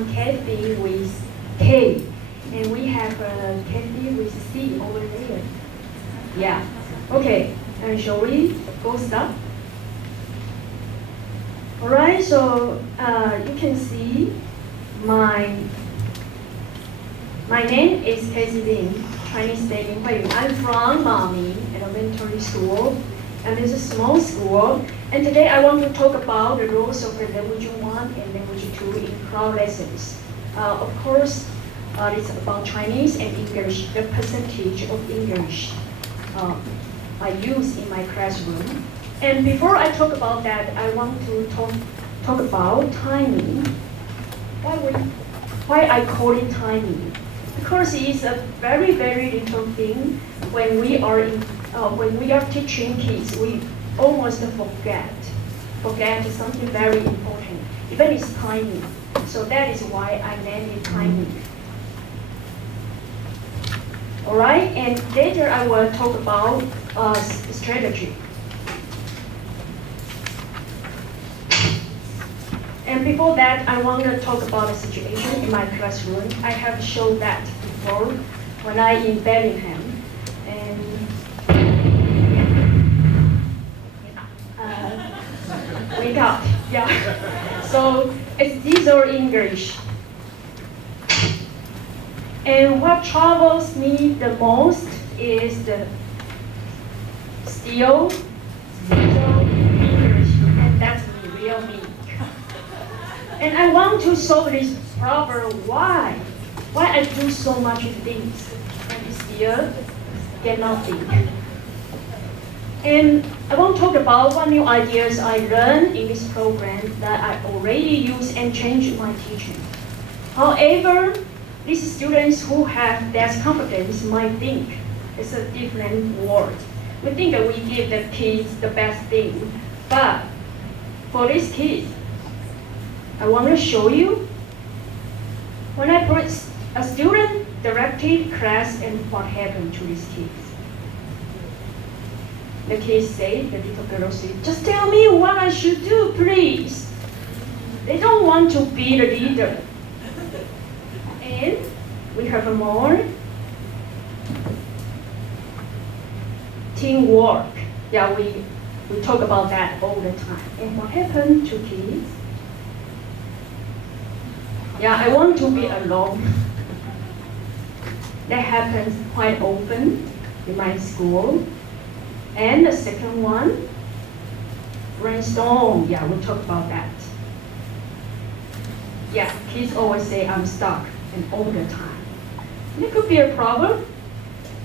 some cafe with K, and we have a cafe with C over there. Yeah. Okay. And shall we go start? All right. So you can see my name is Casey Lin, Chinese name Hui. I'm from Ma鳴Elementary School, and it's a small school. And today I want to talk about the roles of language 1 and language 2 in crowd lessons. Of course, it's about Chinese and English, the percentage of English I use in my classroom. And before I talk about that, I want to talk about timing. Why I call it timing? Because it's a very, very little thing when we are teaching kids, we almost forget something very important. Even it's timing. So that is why I named it timing. All right, and later I will talk about strategy. And before that, I want to talk about the situation in my classroom. I have shown that before when I in Bellingham. And wake up, yeah. So these are English. And what troubles me the most is the still English, and that's me, real me. And I want to solve this problem. Why I do so much things and still get nothing. And I want to talk about what new ideas I learned in this program that I already use and change my teaching. However, these students who have less confidence might think it's a different world. We think that we give the kids the best thing, but for these kids, I want to show you when I put a student-directed class and what happened to these kids. The kids say, the little girl say, just tell me what I should do, please. They don't want to be the leader. And we have more teamwork. Yeah, we talk about that all the time. And what happened to kids? Yeah, I want to be alone. That happens quite often in my school. And the second one, brainstorm. Yeah, we talk about that. Yeah, kids always say I'm stuck and all the time. And it could be a problem.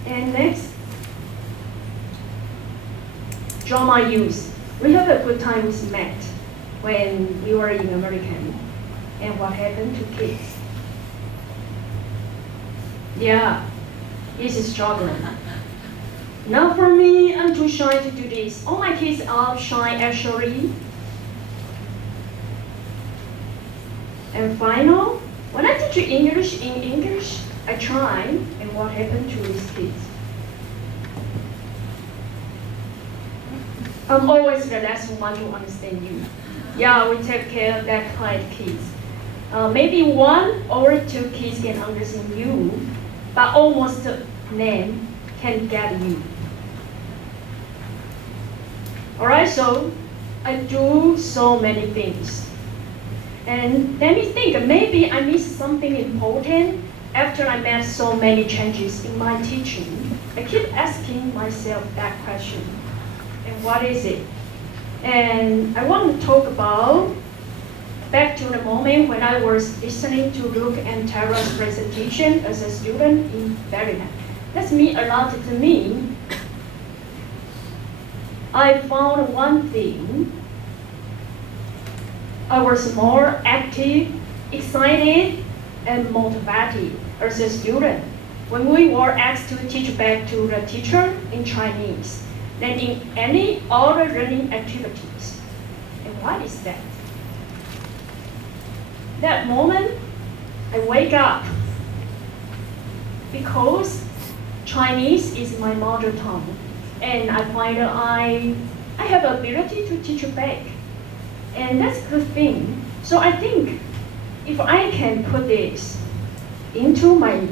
And next, drama use. We have a good time with math when we were in American. And what happened to kids? Yeah, this is struggling. Not for me, I'm too shy to do this. All my kids are shy actually. And final, when I teach English in English, I try, and what happened to these kids? I'm always the last one to understand you. Yeah, we take care of that kind of kids. Maybe 1 or 2 kids can understand you, but almost none can get you. All right, so I do so many things. And let me think, maybe I missed something important after I made so many changes in my teaching. I keep asking myself that question. And what is it? And I want to talk about back to the moment when I was listening to Luke and Tara's presentation as a student in Bellingham. That's mean a lot to me. I found one thing. I was more active, excited, and motivated as a student when we were asked to teach back to the teacher in Chinese than in any other learning activities. And what is that? That moment, I wake up because Chinese is my mother tongue, and I find that I have the ability to teach back, and that's a good thing. So I think if I can put this into my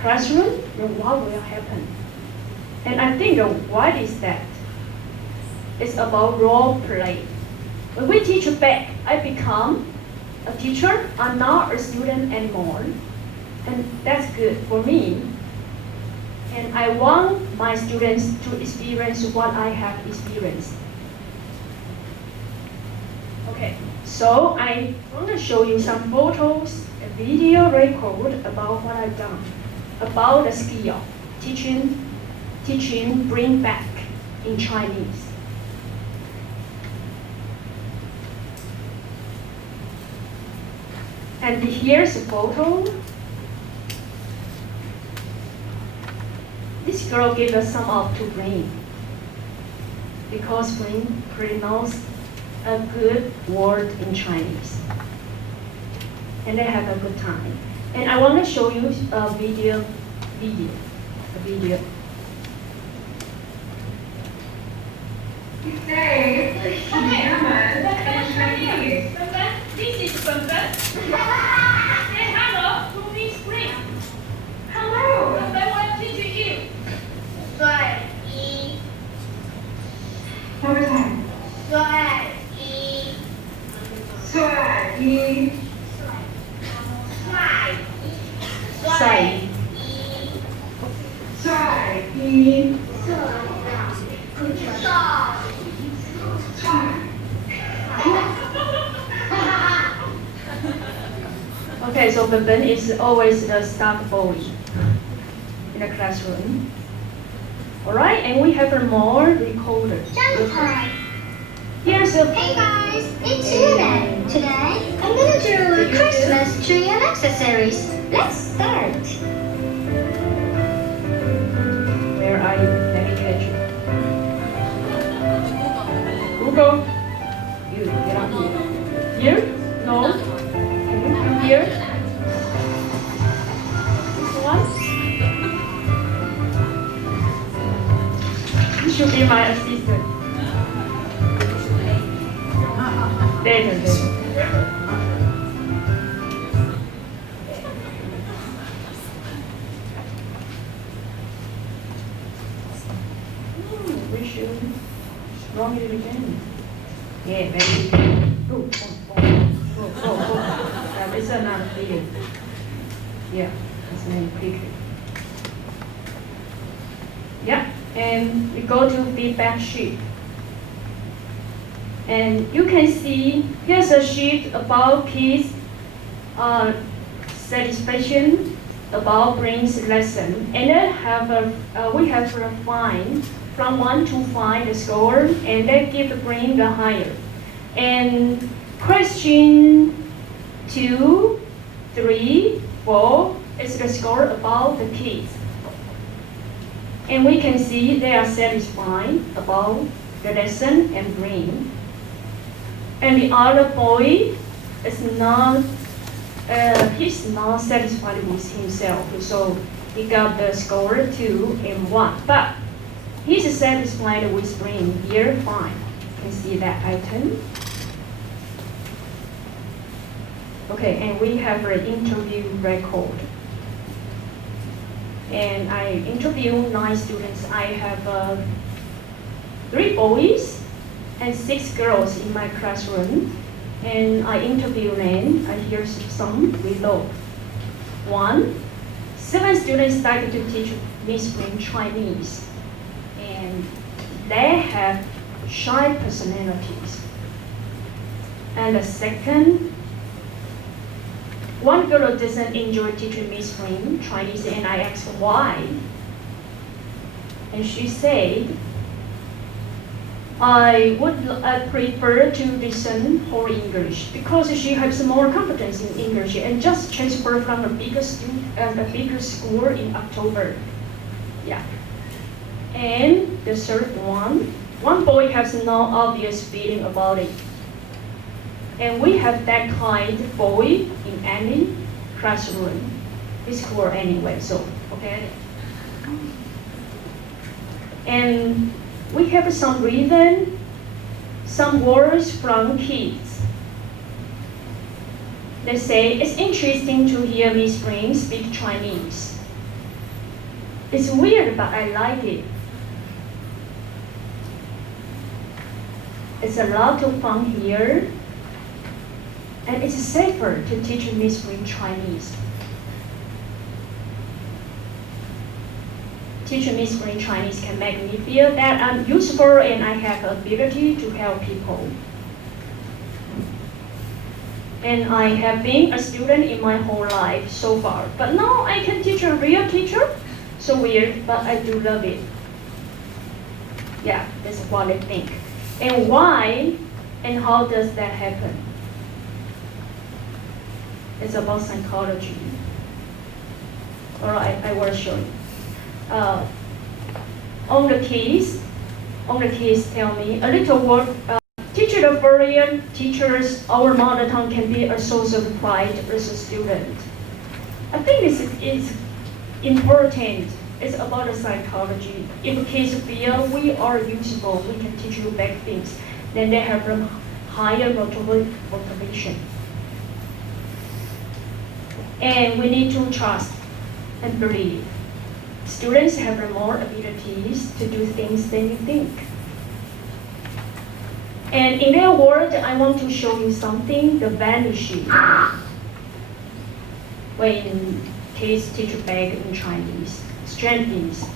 classroom, then what will happen? And I think what is that? It's about role play. When we teach back, I become a teacher. I'm not a student anymore. And that's good for me. And I want my students to experience what I have experienced. Okay, so I want to show you some photos, a video record about what I've done, about the skill, teaching bring back in Chinese. And here's a photo. This girl gave us some up to bring, because bring pronounces a good word in Chinese. And they have a good time. And I want to show you a video. This is Bryndis. Say hello to this screen. Hello. I want to teach you. 帅一。One more time. 帅一。帅一。帅一。Okay, so Ben is always the star boy in the classroom. Alright, and we have more recorders. Here's a Hey guys, it's Luna. Today, I'm gonna draw a Christmas tree and accessories. Let's start. Where are you? Let me catch you. Google. You get up here. Here? No? Can you come here? This one? You should be my assistant. Later. We should run it again. Yeah, very good. Go. Now this is another video. Yeah, let's make it quickly. Yeah, and we go to feedback sheet. And you can see here's a sheet about kids' satisfaction about brain's lesson, and then we have a fine from 1 to 5 the score, and they give the brain the higher. And question 2, 3, 4 is the score about the kids. And we can see they are satisfied about the lesson and brain. And the other boy is not, he's not satisfied with himself, so he got the score 2 and 1. But he's satisfied with brain, year 5. You can see that item. Okay, and we have an interview record. And I interviewed 9 students. I have 3 boys and 6 girls in my classroom, and I interview them. Here's some below. 1, 7 students started to teach Miss Spring Chinese, and they have shy personalities. And the second, 1 girl doesn't enjoy teaching Miss Spring Chinese, and I asked why, and she said, I prefer to listen for English because she has more confidence in English and just transferred from a bigger school in October. Yeah. And the third one boy has no obvious feeling about it. And we have that kind of boy in any classroom, this school anyway, so, okay. And we have some reason, some words from kids. They say it's interesting to hear Miss Bryndis speak Chinese. It's weird, but I like it. It's a lot of fun here, and it's safer to teach Miss Bryndis Chinese. Teaching Miss Bryndis Chinese can make me feel that I'm useful and I have the ability to help people. And I have been a student in my whole life so far, but now I can teach a real teacher. So weird, but I do love it. Yeah, that's what I think. And why and how does that happen? It's about psychology. All right, I will show you. On the case tell me a little word. Teaching the foreign teachers our mother tongue can be a source of pride as a student. I think this is important. It's about the psychology. If kids feel we are useful, we can teach you back things, then they have a higher motivation. And we need to trust and believe. Students have more abilities to do things than you think. And in their word, I want to show you something, the vanishing. When kids teach back in Chinese, strengthens,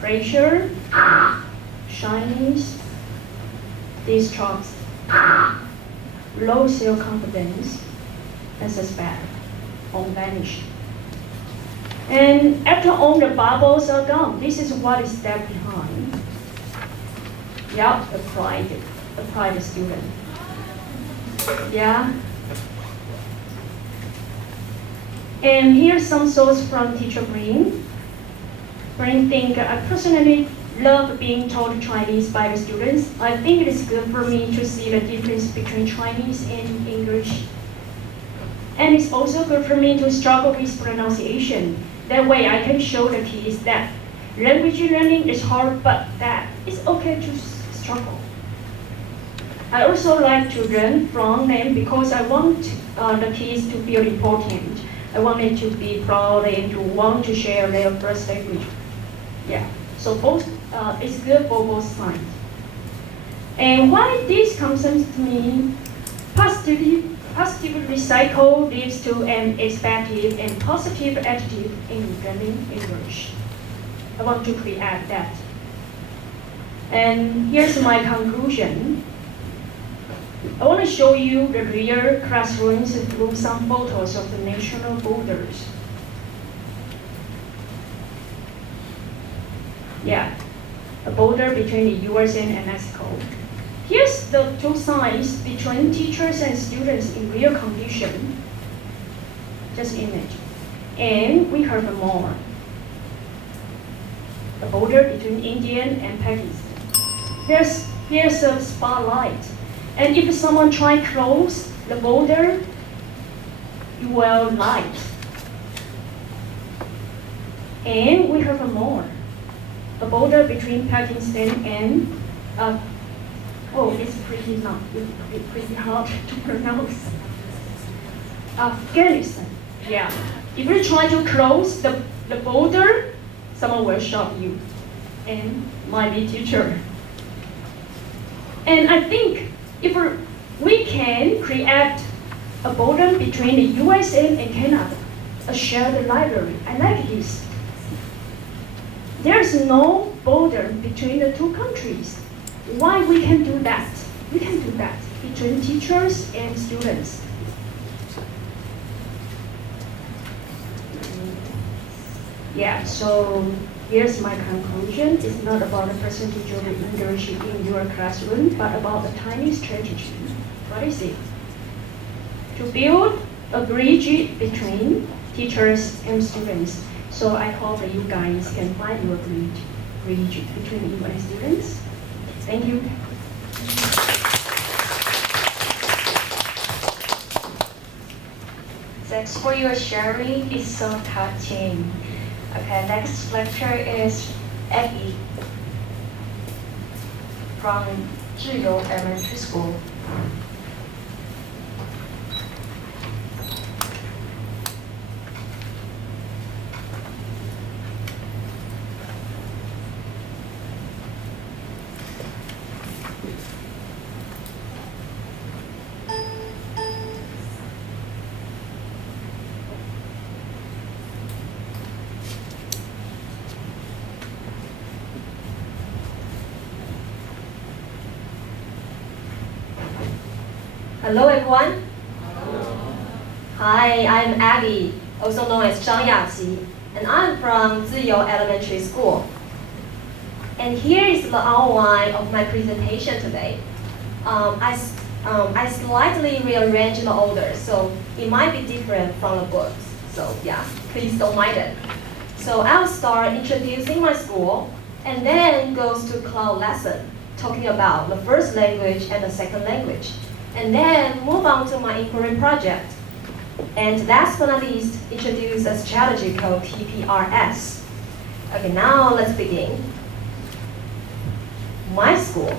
pressure, shyness, distrust, low self-confidence, and suspect, on vanish. And after all the bubbles are gone, this is what is left behind. Yeah, the pride student. Yeah. And here's some thoughts from teacher Bryndis. Bryndis think I personally love being taught Chinese by the students. I think it is good for me to see the difference between Chinese and English. And it's also good for me to struggle with pronunciation. That way I can show the kids that language learning is hard, but that it's okay to struggle. I also like to learn from them because I want the kids to feel important. I want them to be proud and to want to share their first language. Yeah, so both, it's good for both sides. And why this concerns me, positive recycle leads to an effective and positive attitude in learning English. I want to create that. And here's my conclusion. I want to show you the real classrooms through some photos of the national borders. Yeah, a border between the US and Mexico. Here's the two sides between teachers and students in real condition. Just image. And we have more. The border between India and Pakistan. Here's a spotlight. And if someone try close the border, you will light. And we have more. The border between Pakistan and it's pretty hard to pronounce. Afghanistan. Yeah. If you try to close the border, someone will shot you, and might be teacher. And I think if we can create a border between the USA and Canada, a shared library. I like this. There's no border between the two countries. Why we can do that? We can do that between teachers and students. Yeah, so here's my conclusion. It's not about the percentage of English in your classroom, but about a tiny strategy. What is it? To build a bridge between teachers and students. So I hope that you guys can find your bridge between you and students. Thank you. Thanks for your sharing. It's so touching. Okay, next lecture is Aggie from 自由 Elementary School. Hello everyone. Hi, I'm Aggie, also known as 章雅琦, and I'm from Ziyo Elementary School. And here is the outline of my presentation today. I slightly rearranged the order, so it might be different from the books. So yeah, please don't mind it. So I'll start introducing my school, and then goes to cloud lesson, talking about the first language and the second language, and then move on to my inquiry project. And last but not least, introduce a strategy called TPRS. Okay, now let's begin. My school,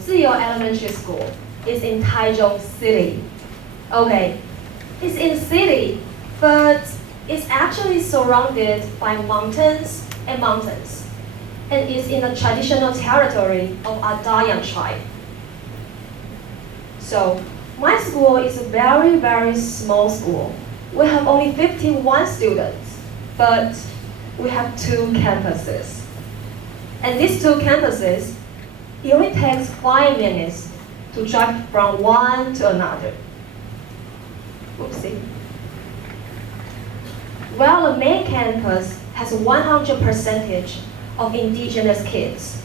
Ziyo Elementary School, is in Taichung City. Okay, it's in city, but it's actually surrounded by mountains, and is in the traditional territory of Adayan tribe. So, my school is a very, very small school. We have only 51 students, but we have 2 campuses. And these 2 campuses, it only takes 5 minutes to drive from one to another. Oopsie. Well, the main campus has 100% of indigenous kids.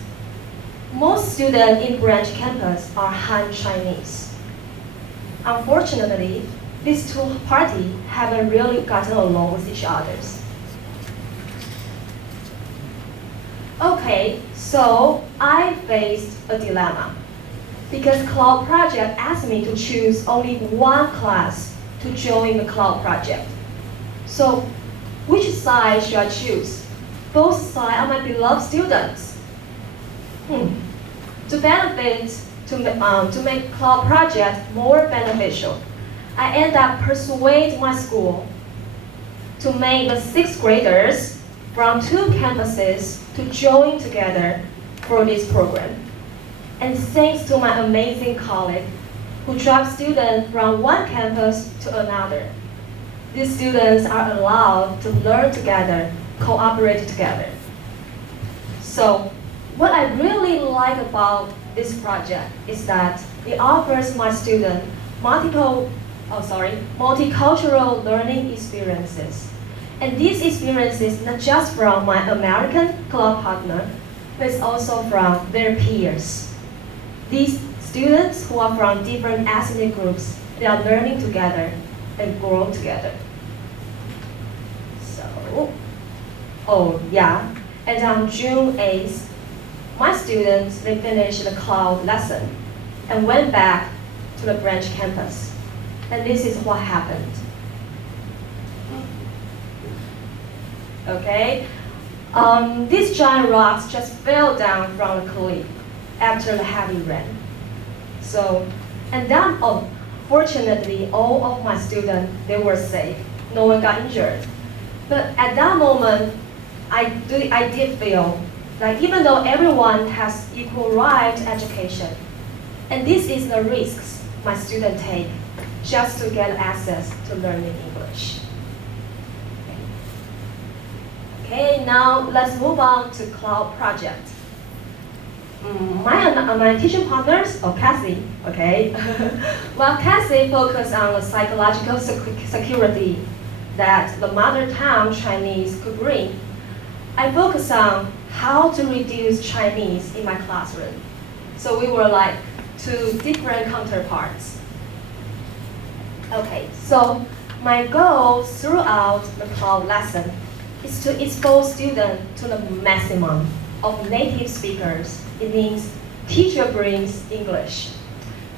Most students in branch campus are Han Chinese. Unfortunately, these 2 parties haven't really gotten along with each other. Okay, so I faced a dilemma because Cloud Project asked me to choose only one class to join the Cloud Project. So, which side should I choose? Both sides are my beloved students. To benefit, to make Cloud Project more beneficial, I ended up persuading my school to make the 6th graders from 2 campuses to join together for this program. And thanks to my amazing colleague who drive students from one campus to another. These students are allowed to learn together, cooperate together. So, what I really like about this project is that it offers my students multicultural learning experiences. And these experiences not just from my American club partner, but also from their peers. These students who are from different ethnic groups, they are learning together and grow together. So, and on June 8th, my students, they finished the cloud lesson and went back to the branch campus. And this is what happened. Okay, these giant rocks just fell down from the cliff after the heavy rain. So, and then, fortunately, all of my students, they were safe. No one got injured. But at that moment, I did feel like even though everyone has equal right to education, and this is the risks my students take just to get access to learning English. Okay, now let's move on to Cloud Project. My teaching partners, Cassie, okay? Well, Cassie focused on the psychological security that the mother tongue Chinese could bring. I focused on how to reduce Chinese in my classroom. So we were like 2 different counterparts. Okay, so my goal throughout the Cloud lesson is to expose students to the maximum of native speakers. It means teacher brings English.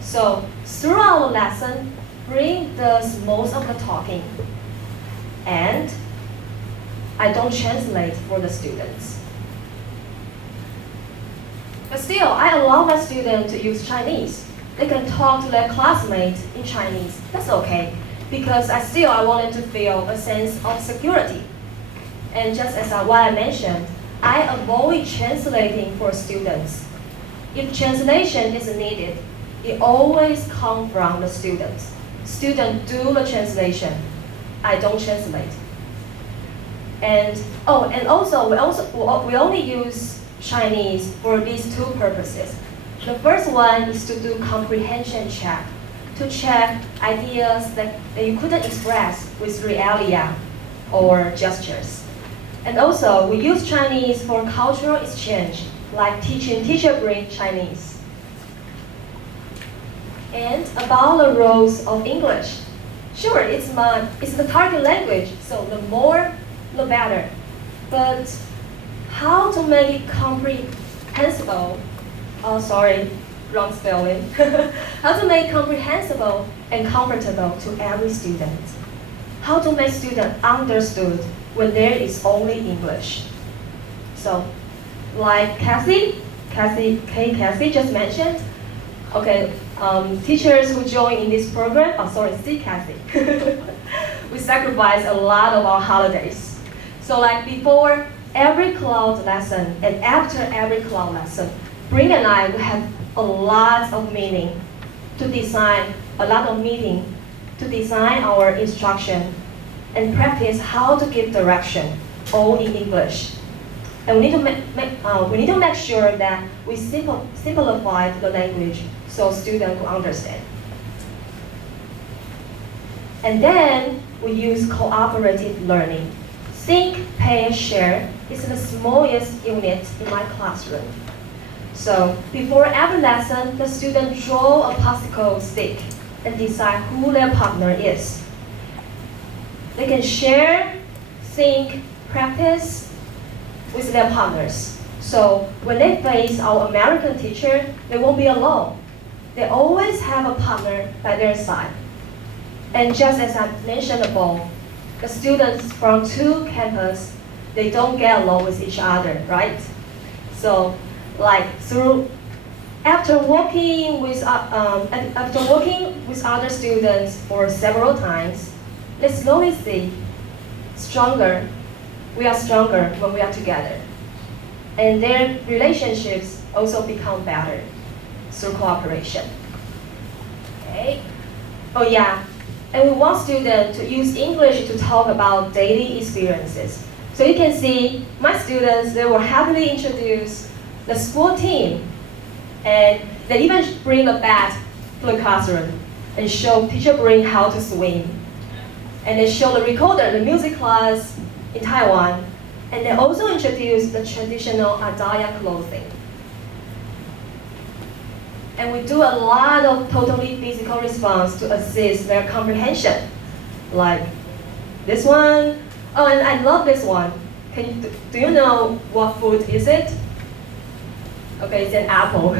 So throughout the lesson, Bryndis does most of the talking. And I don't translate for the students. But still, I allow my students to use Chinese. They can talk to their classmates in Chinese. That's okay, because I wanted to feel a sense of security. And just as what I mentioned, I avoid translating for students. If translation is needed, it always comes from the students. Students do the translation. I don't translate. And also we only use Chinese for these 2 purposes. The first one is to do comprehension check, to check ideas that you couldn't express with realia or gestures. And also, we use Chinese for cultural exchange, like teaching teacher bring Chinese. And about the roles of English. Sure, it's the target language, so the more, the better. But how to make it comprehensible? Oh, sorry, wrong spelling. How to make comprehensible and comfortable to every student. How to make students understood when there is only English. So, like Cassie just mentioned, okay, teachers who join in this program, see Cassie. We sacrifice a lot of our holidays. So like before every cloud lesson and after every cloud lesson, Bryn and I will have a lot of meeting to design our instruction and practice how to give direction, all in English. And we need to make sure that we simplify the language so students will understand. And then we use cooperative learning. Think, pay, share is the smallest unit in my classroom. So before every lesson, the student draw a popsicle stick and decide who their partner is. They can share, think, practice with their partners. So when they face our American teacher, they won't be alone. They always have a partner by their side. And just as I mentioned above, the students from two campuses, they don't get along with each other, right? So, after working with other students for several times, they slowly see we are stronger when we are together. And their relationships also become better through cooperation. Okay. Oh yeah, and we want students to use English to talk about daily experiences. So you can see my students, they will happily introduce the sport team, and they even bring a bat to the classroom and show teacher Bryndis how to swim. And they show the recorder, the music class in Taiwan, and they also introduce the traditional Adaya clothing. And we do a lot of totally physical response to assist their comprehension. Like this one. Oh, and I love this one. Do you know what food is it? Okay, it's an apple.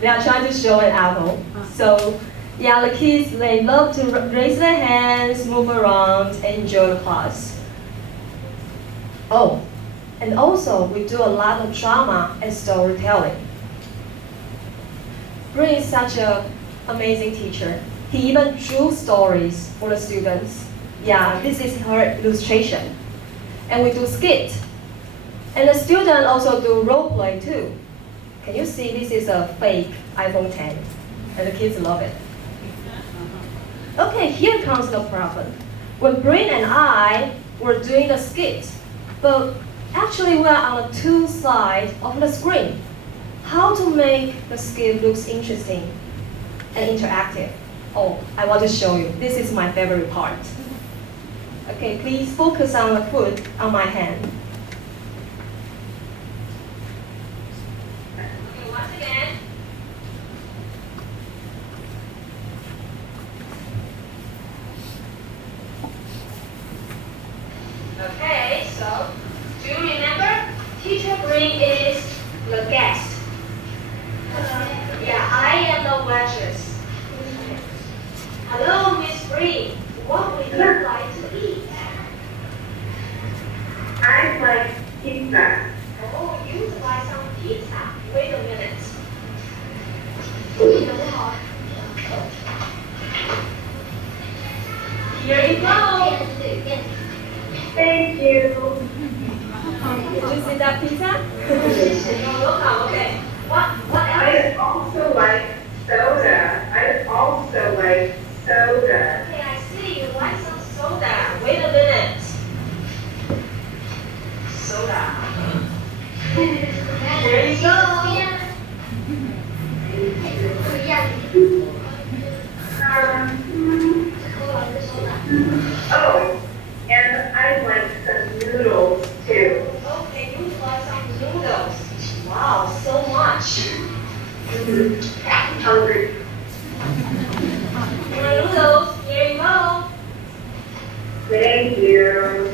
They are trying to show an apple. So, yeah, the kids, they love to raise their hands, move around, and enjoy the class. Oh, and also we do a lot of drama and storytelling. Bryndis is such an amazing teacher. He even drew stories for the students. Yeah, this is her illustration. And we do skit. And the students also do role play too. Can you see this is a fake iPhone 10? And the kids love it. Okay, here comes the problem. When Bryn and I were doing the skit, but actually we're on the two sides of the screen. How to make the skit looks interesting and interactive? Oh, I want to show you. This is my favorite part. Okay, please focus on the foot on my hand. Okay, once again. Okay, so do you remember? Teacher Bryn is the guest. Yeah, I am the waitress. Hello, Miss Bryn. What would you like to eat? I like pizza. Oh, you'd like some pizza. Wait a minute. Here you go. Thank you. Did you see that pizza? You're welcome. Okay. What I else? also like soda. Okay, I see you like some soda. Wait a minute. Soda. Here you go. Thank you.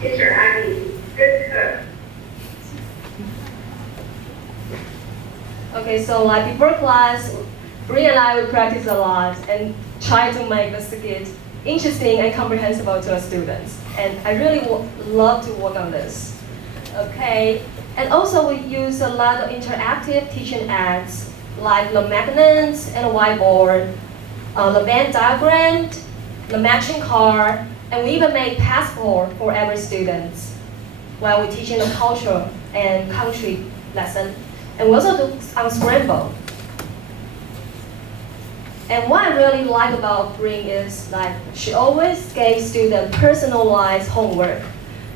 Teacher Aggie, good cook. Okay, so like before class, Bree and I would practice a lot and try to make the skit interesting and comprehensible to our students. And I really love to work on this. Okay, and also we use a lot of interactive teaching aids like the magnets and a whiteboard, the Venn diagram, the matching card, and we even make passport for every student while we're teaching the culture and country lesson. And we also do unscramble. And what I really like about Bree is like she always gave students personalized homework.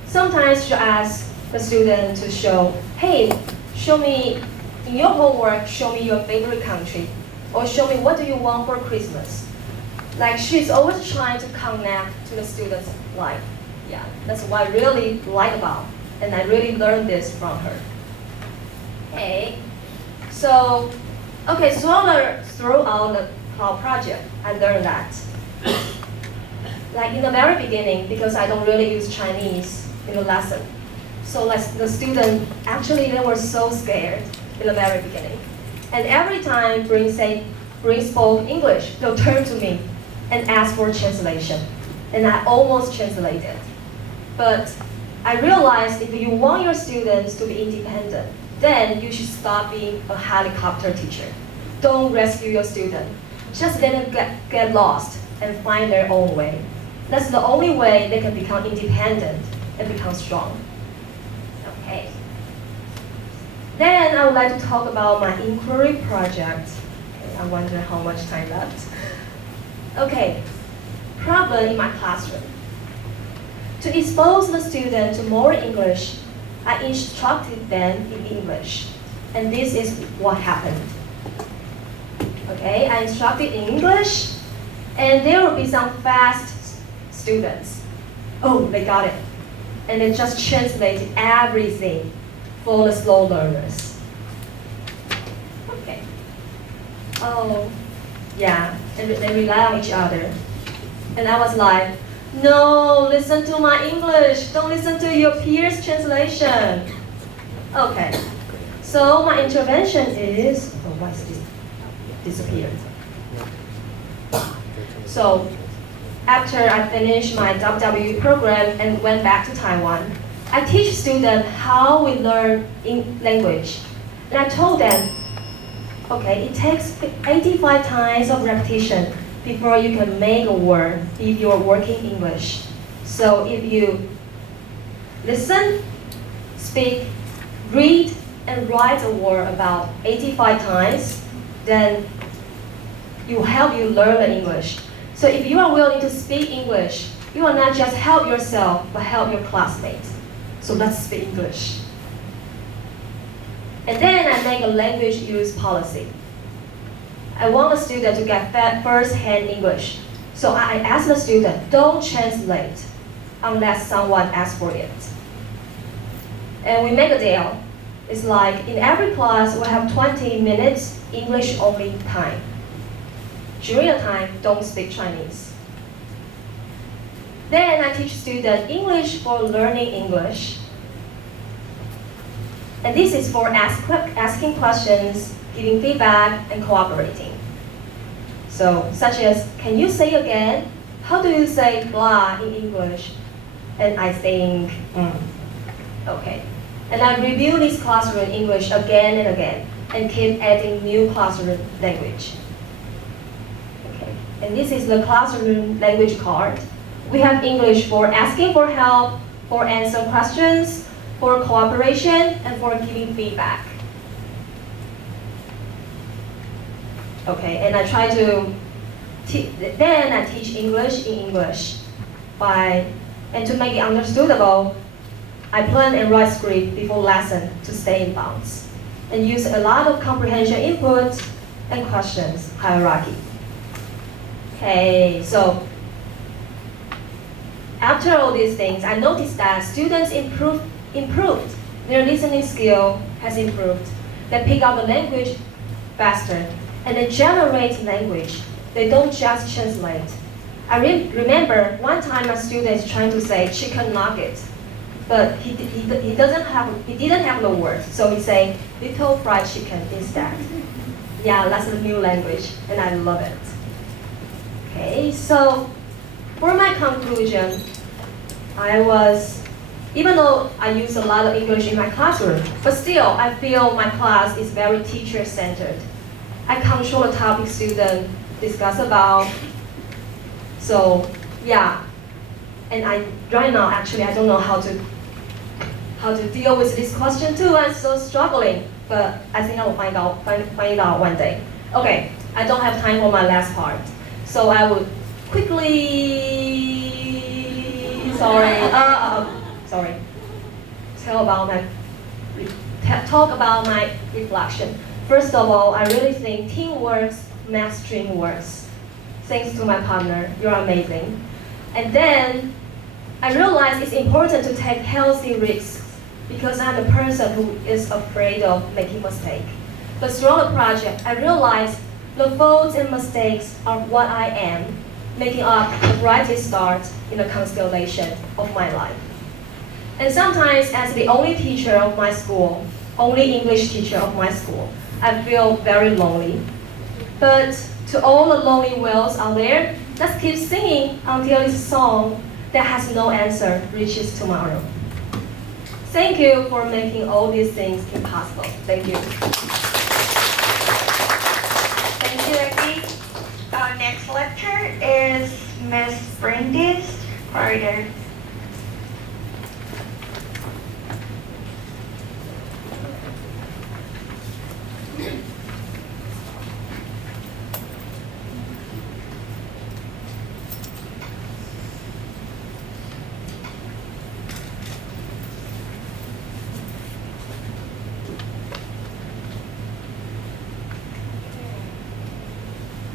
Sometimes she asks the student to show, hey, show me in your homework, show me your favorite country, or show me what do you want for Christmas. Like she's always trying to connect to the student's life. Yeah, that's what I really like about, and I really learned this from her. Okay, so throughout the cloud project, I learned that. Like in the very beginning, because I don't really use Chinese in the lesson, so like the student actually they were so scared in the very beginning, and every time Bree spoke English, they'll turn to me and ask for translation, and I almost translated. But I realized if you want your students to be independent, then you should stop being a helicopter teacher. Don't rescue your student. Just let them get lost and find their own way. That's the only way they can become independent and become strong. Okay. Then I would like to talk about my inquiry project. Okay, I wonder how much time left. Okay, problem in my classroom. To expose the student to more English, I instructed them in English, and this is what happened. Okay, I instructed in English, and there will be some fast students. Oh, they got it. And they just translated everything for the slow learners. Okay. Oh, yeah, and they rely on each other. And I was like, no, listen to my English. Don't listen to your peers' translation. Okay, so my intervention is, oh, why is this disappeared? So after I finished my WW program and went back to Taiwan, I teach students how we learn language. And I told them, okay, it takes 85 times of repetition before you can make a word if you're working English. So if you listen, speak, read, and write a word about 85 times, then it will help you learn the English. So if you are willing to speak English, you will not just help yourself, but help your classmates. So let's speak English. And then I make a language use policy. I want the student to get first-hand English. So I ask the student, don't translate unless someone asks for it. And we make a deal. It's like in every class, we have 20 minutes English only time. During the time, don't speak Chinese. Then I teach students English for learning English. And this is for asking questions, giving feedback, and cooperating. So, such as, can you say again? How do you say blah in English? And I think, okay. And I review this classroom English again and again, and keep adding new classroom language. Okay. And this is the classroom language card. We have English for asking for help, for answer questions, for cooperation, and for giving feedback. Okay, and I try to, then I teach English in English. And to make it understandable, I plan and write script before lesson to stay in bounds. And use a lot of comprehension input and questions hierarchy. Okay, so after all these things, I noticed that students improved. Their listening skill has improved. They pick up the language faster, and they generate language. They don't just translate. I remember one time a student is trying to say chicken nugget, but he didn't have the word, so he said little fried chicken instead. Yeah, that's a new language, and I love it. Okay, so for my conclusion, even though I use a lot of English in my classroom, but still I feel my class is very teacher-centered. I control the topic students discuss about. So yeah, and right now actually I don't know how to deal with this question too. I'm so struggling, but I think I will find it out one day. Okay, I don't have time for my last part, so I will quickly talk about my reflection. First of all, I really think teamwork makes dream works. Thanks to my partner, you're amazing. And then I realized it's important to take healthy risks because I'm a person who is afraid of making mistakes. But throughout the project, I realized the faults and mistakes are what I am, making up the brightest stars in the constellation of my life. And sometimes, as the only teacher of my school, only English teacher of my school, I feel very lonely. But to all the lonely whales out there, let's keep singing until this song that has no answer reaches tomorrow. Thank you for making all these things impossible. Thank you. Thank you, Aggie. Our next lecturer is Ms. Bryndis Crider.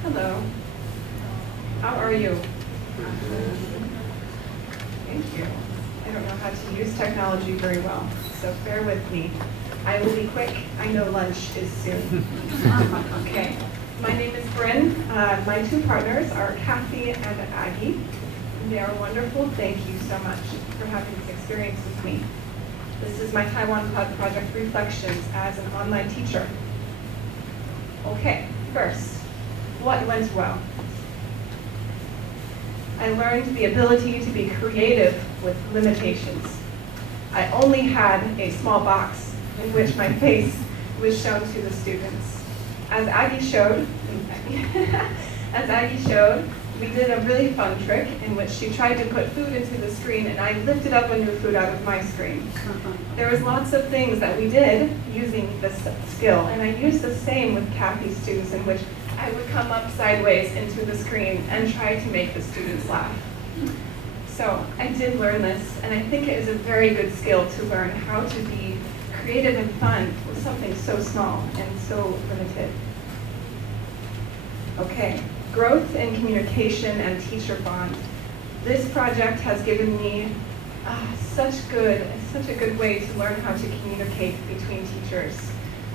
Hello. How are you? Thank you. I don't know how to use technology very well, so bear with me. I will be quick. I know lunch is soon. Okay. My name is Bryn. My two partners are Kathy and Aggie. They are wonderful. Thank you so much for having this experience with me. This is my Taiwan Cloud Project Reflections as an online teacher. Okay, first. What went well? I learned the ability to be creative with limitations. I only had a small box in which my face was shown to the students. As Aggie showed, we did a really fun trick in which she tried to put food into the screen and I lifted up a new food out of my screen. There was lots of things that we did using this skill, and I used the same with Kathy's students in which I would come up sideways into the screen and try to make the students laugh. So I did learn this, and I think it is a very good skill to learn how to be creative and fun with something so small and so limited. Okay, growth in communication and teacher bond. This project has given me such a good way to learn how to communicate between teachers.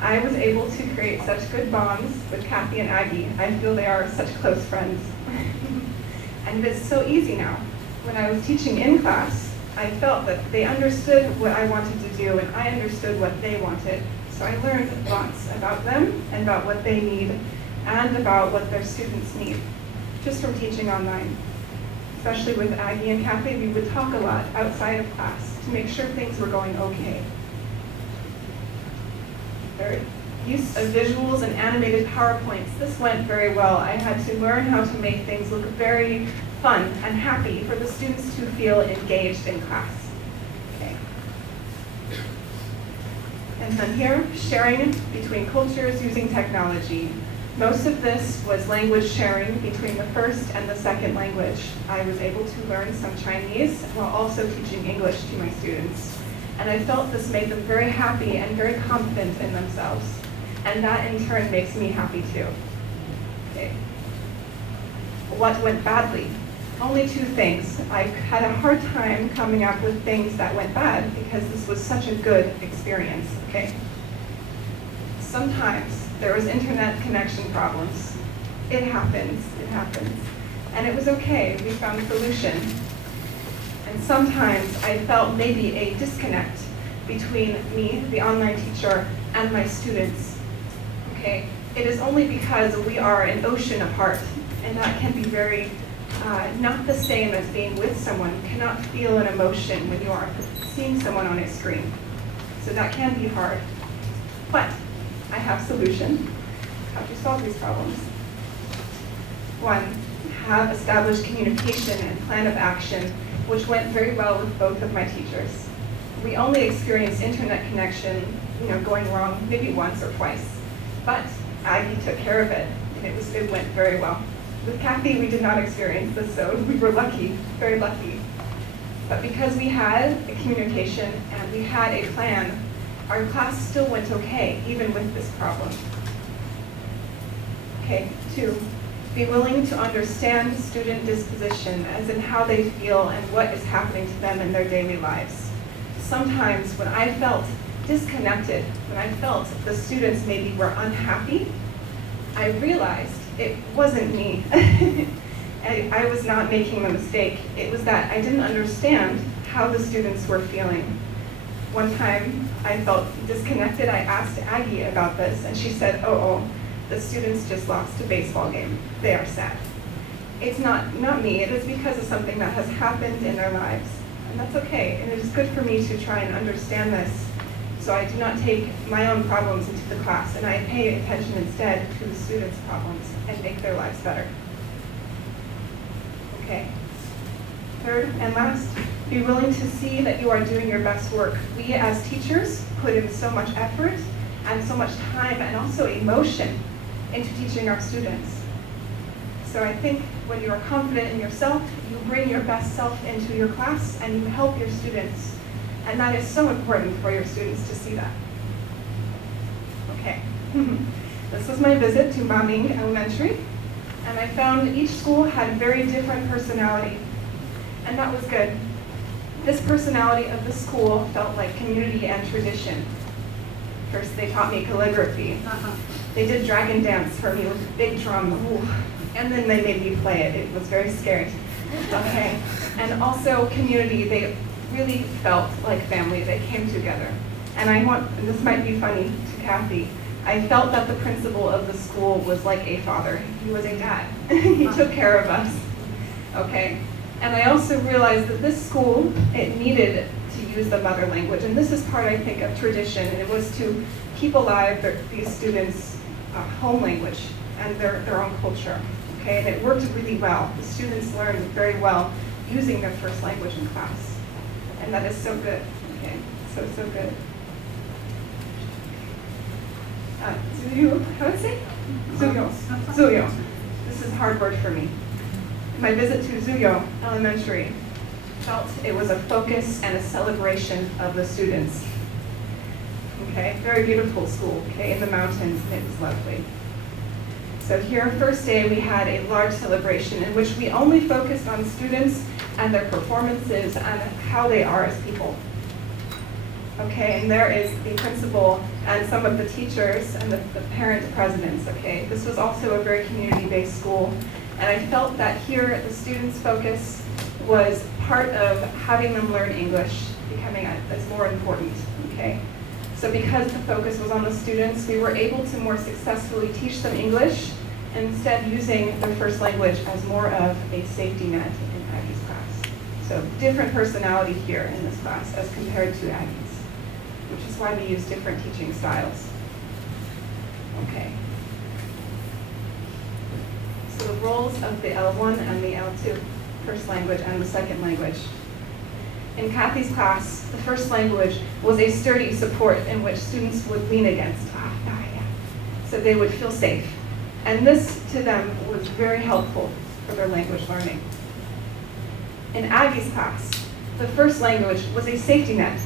I was able to create such good bonds with Kathy and Aggie. I feel they are such close friends. And it's so easy now. When I was teaching in class, I felt that they understood what I wanted to do and I understood what they wanted. So I learned lots about them and about what they need and about what their students need, just from teaching online. Especially with Aggie and Kathy, we would talk a lot outside of class to make sure things were going okay. Their use of visuals and animated PowerPoints, this went very well. I had to learn how to make things look very fun and happy for the students to feel engaged in class. Okay. And then here, sharing between cultures using technology. Most of this was language sharing between the first and the second language. I was able to learn some Chinese while also teaching English to my students. And I felt this made them very happy and very confident in themselves. And that in turn makes me happy too. Okay. What went badly? Only two things. I had a hard time coming up with things that went bad because this was such a good experience, okay? Sometimes there was internet connection problems. It happens. And it was okay, we found a solution. And sometimes I felt maybe a disconnect between me, the online teacher, and my students. Okay, it is only because we are an ocean apart, and that can be very not the same as being with someone. You cannot feel an emotion when you are seeing someone on a screen. So that can be hard. But I have a solution. How to solve these problems? One, have established communication and plan of action, which went very well with both of my teachers. We only experienced internet connection, going wrong maybe once or twice. But Aggie took care of it, and it went very well. With Kathy, we did not experience this, so we were lucky, very lucky. But because we had a communication and we had a plan, our class still went okay, even with this problem. Okay, 2, be willing to understand student disposition, as in how they feel and what is happening to them in their daily lives. Sometimes when I felt disconnected, when I felt the students maybe were unhappy, I realized it wasn't me. I was not making the mistake. It was that I didn't understand how the students were feeling. One time I felt disconnected. I asked Aggie about this, and she said, oh, the students just lost a baseball game. They are sad. It's not me. It is because of something that has happened in their lives. And that's okay. And it is good for me to try and understand this, so I do not take my own problems into the class, and I pay attention instead to the students' problems and make their lives better. Okay. 3rd and last, be willing to see that you are doing your best work. We as teachers put in so much effort and so much time and also emotion into teaching our students. So I think when you are confident in yourself, you bring your best self into your class and you help your students. And that is so important for your students to see that. Okay. This was my visit to Maning Elementary, and I found each school had very different personality, and that was good. This personality of the school felt like community and tradition. First, they taught me calligraphy. They did dragon dance for me with a big drum. Ooh. And then they made me play it. It was very scary. Okay. And also community, they really felt like family. They came together. And this might be funny to Kathy, I felt that the principal of the school was like a father. He was a dad. He took care of us. Okay. And I also realized that this school, it needed to use the mother language. And this is part, I think, of tradition. It was to keep alive these students' home language and their own culture. Okay, and it worked really well. The students learned very well using their first language in class. And that is so good. Okay, so good. Zuyo, how would I say? Zuyo. This is a hard word for me. My visit to Zuyo Elementary felt it was a focus and a celebration of the students. Okay, very beautiful school, okay, in the mountains, and it was lovely. So here, first day, we had a large celebration in which we only focused on students and their performances and how they are as people. Okay, and there is the principal and some of the teachers and the parent presidents, okay? This was also a very community-based school, and I felt that here the students' focus was part of having them learn English, becoming as more important, okay? So because the focus was on the students, we were able to more successfully teach them English, and instead using their first language as more of a safety net in Aggie's class. So different personality here in this class as compared to Aggie's, which is why we use different teaching styles. Okay. So the roles of the L1 and the L2, first language and the second language. In Kathy's class, the first language was a sturdy support in which students would lean against. So they would feel safe. And this, to them, was very helpful for their language learning. In Aggie's class, the first language was a safety net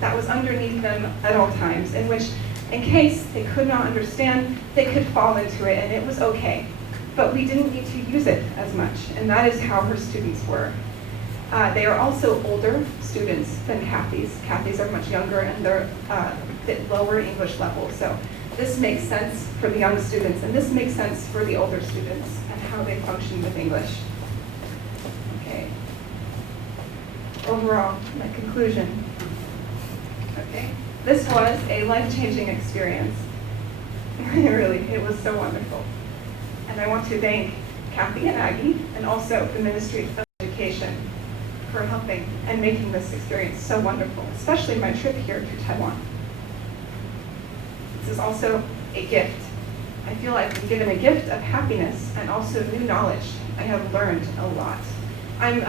that was underneath them at all times, in which, in case they could not understand, they could fall into it, and it was okay. But we didn't need to use it as much, and that is how her students were. They are also older students than Kathy's. Kathy's are much younger, and they're a bit lower English level. So this makes sense for the young students, and this makes sense for the older students and how they function with English. overall, my conclusion. Okay, this was a life-changing experience. Really, it was so wonderful. And I want to thank Kathy and Aggie, and also the Ministry of Education for helping and making this experience so wonderful, especially my trip here to Taiwan. This is also a gift. I feel I've been given a gift of happiness and also new knowledge. I have learned a lot. I'm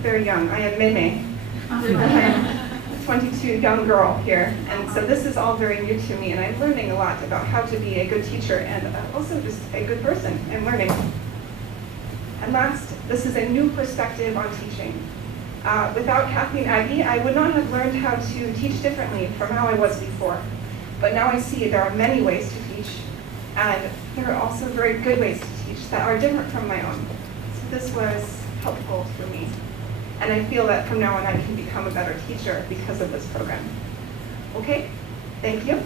very young. I am Mei. I'm a 22 young girl here, and so this is all very new to me, and I'm learning a lot about how to be a good teacher and also just a good person and learning. And last, this is a new perspective on teaching. Without Kathy and Aggie, I would not have learned how to teach differently from how I was before. But now I see there are many ways to teach, and there are also very good ways to teach that are different from my own. So this was helpful for me. And I feel that from now on I can become a better teacher because of this program. Okay, thank you.